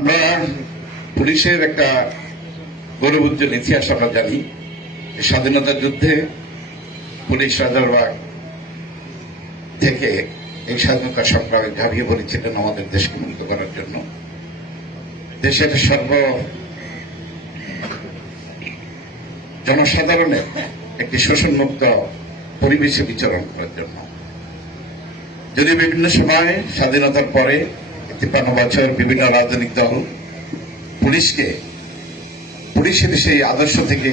আমরা পুলিশের একটা গৌরবোজ্জ্বল ইতিহাস আমরা জানি। স্বাধীনতা যুদ্ধে পুলিশ রাজারবাগ থেকে এই স্বাধীনতা সংগ্রামে ঝাঁপিয়ে পড়েছিলেন আমাদের দেশকে মুক্ত করার জন্য, দেশের জনসাধারণের একটি শোষণমুক্ত পরিবেশে বিচরণ করার জন্য। যদি বিভিন্ন সময় স্বাধীনতার পরে ৫৩ বছর বিভিন্ন রাজনৈতিক দল পুলিশের সেই আদর্শ থেকে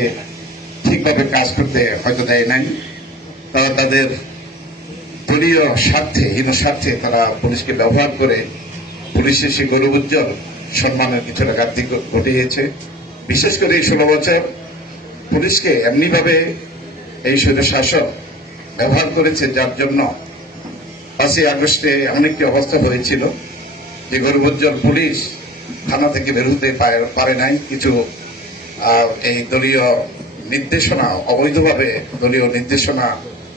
ঠিকভাবে কাজ করতে হয়তো দেয় নাই, তারা তাদের দলীয় স্বার্থে, হীন স্বার্থে তারা পুলিশকে ব্যবহার করে পুলিশের সেই গৌরবোজ্জ্বল সম্মানের কিছুটা ঘাটতি ঘটিয়েছে। বিশেষ করে এই ১৬ বছর পুলিশকে এমনিভাবে এই স্বৈরশাসক ব্যবহার করেছে, যার জন্য ৫ই আগস্টে এমন একটি অবস্থা হয়েছিল যে গৌরবোজ্জ্বল পুলিশ থানা থেকে বের হতে পারে নাই। কিছু এই দলীয় নির্দেশনা, অবৈধভাবে দলীয় নির্দেশনা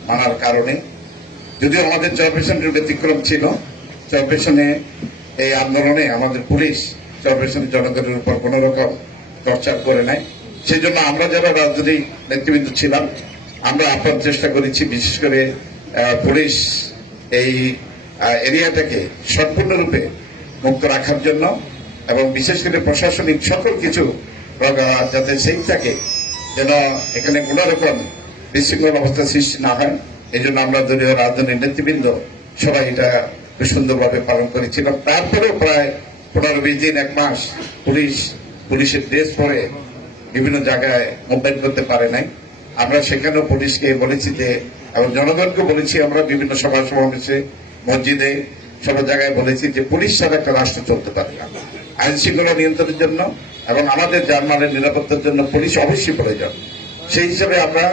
মানার কারণে, যদিও আমাদের চরপেশনের ব্যতিক্রম ছিল। চরপেশনে এই আন্দোলনে আমাদের পুলিশ চরপেশনের জনগণের উপর কোন রকম টর্চার করে নাই। সেই জন্য আমরা যারা রাজনৈতিক নেতৃবৃন্দ ছিলাম, আমরা আপ্রাণ চেষ্টা করেছি বিশেষ করে পুলিশ এই এরিয়াটাকে সম্পূর্ণরূপে মুক্ত রাখার জন্য, এবং বিশেষ করে প্রশাসনিক সকল কিছু যাতে সেই থাকে, যেন এখানে কোন রকম বিশৃঙ্খল অবস্থা সৃষ্টি না হয়। এই জন্য আমরা দলীয় রাজনৈতিক নেতৃবৃন্দ সবাই এটা খুব সুন্দরভাবে পালন করেছিলাম। তারপরেও প্রায় ১৫-২০ দিন, ১ মাস পুলিশের ড্রেস পরে বিভিন্ন জায়গায় মুভমেন্ট করতে পারে নাই। আমরা সেখানেও পুলিশকে বলেছি যে, এবং জনগণকে বলেছি, আমরা বিভিন্ন সভা সমাবেশে, মসজিদে, সব জায়গায় বলেছি যে পুলিশ ছাড়া একটা রাষ্ট্র চলতে পারে না। আইন শৃঙ্খলা নিয়ন্ত্রণের জন্য এবং আমাদের জানমালের নিরাপত্তার জন্য পুলিশ অবশ্যই প্রয়োজন। সেই হিসাবে আমরা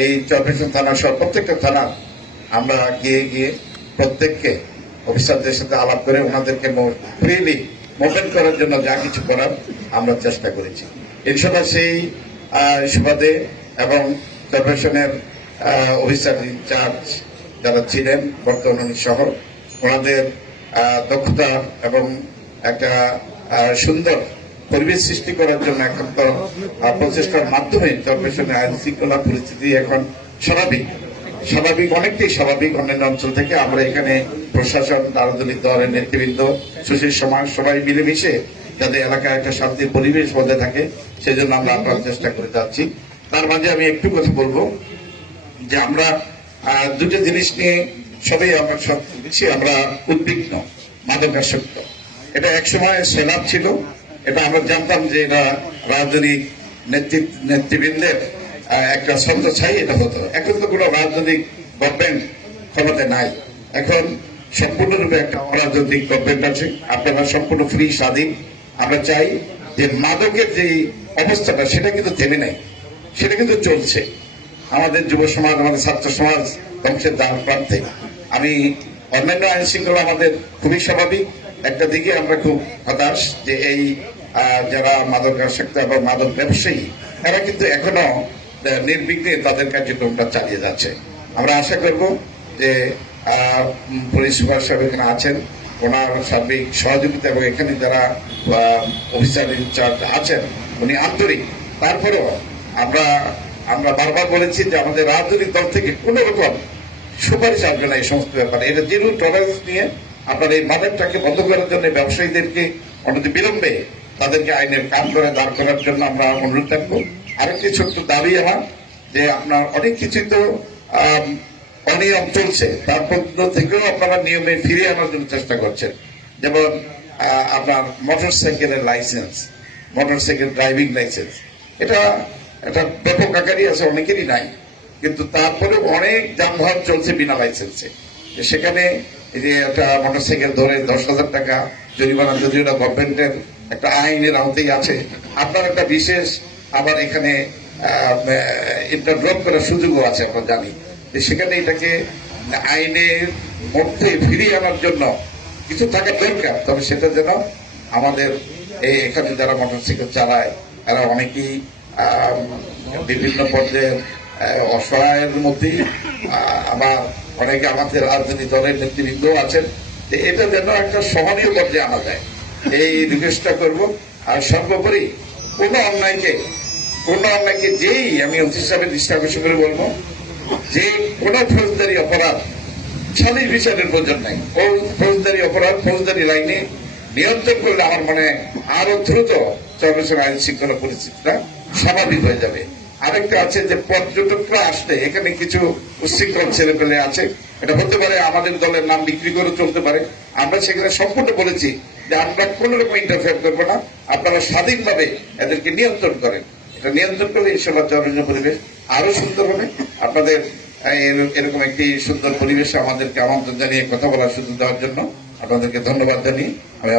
এই চরপেশন থানা সহ প্রত্যেকটা থানা আমরা গিয়ে প্রত্যেককে অফিসারদের সাথে আলাপ করে ওনাদেরকে ফ্রিলি মুভমেন্ট করার জন্য যা কিছু করার আমরা চেষ্টা করেছি। ইনশাআল্লাহ সেই সুবাদে এবং চরপেশনের অফিসার ইনচার্জ যারা ছিলেন বর্তমানে সহ, ওনাদের দক্ষতা এবং একটা সুন্দর পরিবেশ সৃষ্টি করার জন্য একান্ত প্রচেষ্টার মাধ্যমে চরপেশনের আইন শৃঙ্খলা পরিস্থিতি এখন স্বাভাবিক, অনেকটাই স্বাভাবিক। অন্যান্য অঞ্চল থেকে আমরা এখানে প্রশাসন, রাজনৈতিক দলের নেতৃবৃন্দ, সুশীল সমাজ সবাই মিলেমিশে যাতে এলাকায় একটা শান্তির পরিবেশ বজায় থাকে, সেজন্য আমরা আপ্রাণ চেষ্টা করে যাচ্ছি। তার মাঝে আমি একটু কথা বলবো যে আমরা দুটো জিনিস নিয়ে সবাই আমরা উদ্বিগ্ন। মাদকাসক্ত এটা একসময় সেলাপ ছিল, এটা আমরা জানতাম যে এটা রাজনৈতিক নেতৃবৃন্দের একটা ছন্দছাই এটা হতো। এখন তো কোনো রাজনৈতিক গভর্নমেন্ট ক্ষমতায় নাই, এখন সম্পূর্ণরূপে একটা অরাজনৈতিক গভর্নমেন্ট আছে। আপনারা সম্পূর্ণ ফ্রি, স্বাধীন। আমরা চাই যে মাদকের যে অবস্থাটা সেটা কিন্তু থেমে নাই, সেটা কিন্তু চলছে। আমাদের যুব সমাজ, আমাদের ছাত্র সমাজ ধ্বংসের দ্বার প্রান্তে। আমি অন্যান্য আইন শৃঙ্খলা আমাদের খুবই স্বাভাবিক। একটা দিকে আমরা খুব হতাশ যে এই যারা মাদকাসক্ত এবং মাদক ব্যবসায়ী, এরা কিন্তু এখনো নির্বিঘ্নে তাদের কার্যক্রমটা চালিয়ে যাচ্ছে। আমরা আশা করব যে পুলিশ সুপার সাহেব এখানে আছেন, ওনার সার্বিক সহযোগিতা এবং এখানে যারা অফিসার ইনচার্জ আছেন উনি আন্তরিক। তারপরেও আমরা বারবার বলেছি যে আমাদের রাজনৈতিক দল থেকে কোন রকম সুপারিশ আসবে না এই সমস্ত ব্যাপারে। এটা জিরো টলারেন্স নিয়ে আপনার এই মাদকটাকে বন্ধ করার জন্য ব্যবসায়ীদেরকে অনতি বিলম্বে তাদেরকে আইনের কাজ করে দাঁড় করার জন্য আমরা অনুরোধ রাখবো। আরেকটি ছোট্ট দাবি আমার, যে আপনার অনেক কিছুই তো অনিয়ম চলছে, তার মধ্য থেকেও আপনারা নিয়মে ফিরিয়ে আনার জন্য চেষ্টা করছেন। যেমন আপনার মোটরসাইকেলের লাইসেন্স, মোটরসাইকেল ড্রাইভিং লাইসেন্স, এটা একটা ব্যাপক আকারই আছে, অনেকেরই নাই, কিন্তু তারপরে অনেক যানবাহন চলছে বিনা লাইসেন্সে। সেখানে এই যে একটা মোটরসাইকেল ধরে ১০,০০০ টাকা জরিমানা, যদিও এটা গভর্নমেন্টের একটা আইনের আওতায় আছে, আপনার একটা বিশেষ আবার এখানে ইন্টারড্রপ করার সুযোগও আছে। আমরা জানি যে সেখানে এটাকে আইনের মধ্যে ফিরিয়ে আনার জন্য কিছু থাকা দরকার। তবে সেটা যেন আমাদের এখানে যারা মোটরসাইকেল চালায় তারা অনেকেই বিভিন্ন পর্যায়ে অসহায়ের মধ্যেই, আবার অনেকে আমাদের রাজনৈতিক দলের নেতৃবৃন্দ আছেন, যে এটা যেন একটা সহনীয় পর্যায়ে আনা যায়। এই রিকোয়েস্টটা করব। আর সর্বোপরি কোন অন্যায়কে যেই আমি অফিস সাহেবের দৃষ্টি আকর্ষণ করে বলবো যে কোন ফৌজদারি অপরাধ সালিশ বিচারের প্রয়োজন নাই। ফৌজদারি অপরাধ ফৌজদারি লাইনে নিয়ন্ত্রণ করলে আমার মনে হয় আরো দ্রুত চলচ্চিত্র আইন শৃঙ্খলা পরিস্থিতিটা স্বাভাবিক হয়ে যাবে। আরেকটা আছে যে পর্যটকরা আসলে এখানে কিছু উচ্ছৃঙ্খল ছেলে পেলে আছে, এটা হতে পারে আমাদের দলের নাম বিক্রি করে চলতে পারে। আমরা সেখানে সম্পূর্ণ বলেছি যে আমরা কোন রকম ইন্টারফেয়ার করবো না, আপনারা স্বাধীনভাবে এদেরকে নিয়ন্ত্রণ করেন। এটা নিয়ন্ত্রণ করলে ইনশাআল্লাহ জনগণের পরিবেশ আরো সুন্দর হবে। আপনাদের এরকম একটি সুন্দর পরিবেশে আমাদেরকে আমন্ত্রণ জানিয়ে কথা বলার সুযোগ দেওয়ার জন্য আপনাদেরকে ধন্যবাদ জানিয়ে আমি